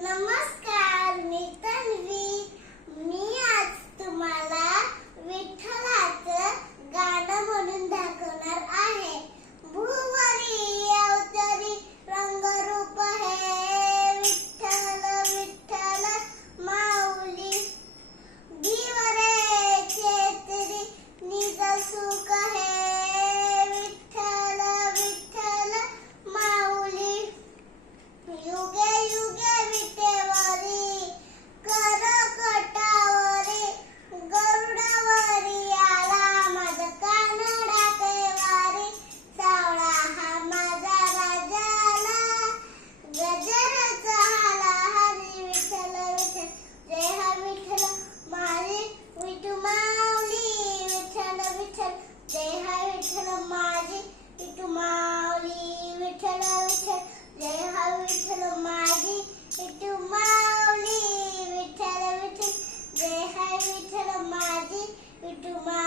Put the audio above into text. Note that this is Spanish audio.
lo más Good to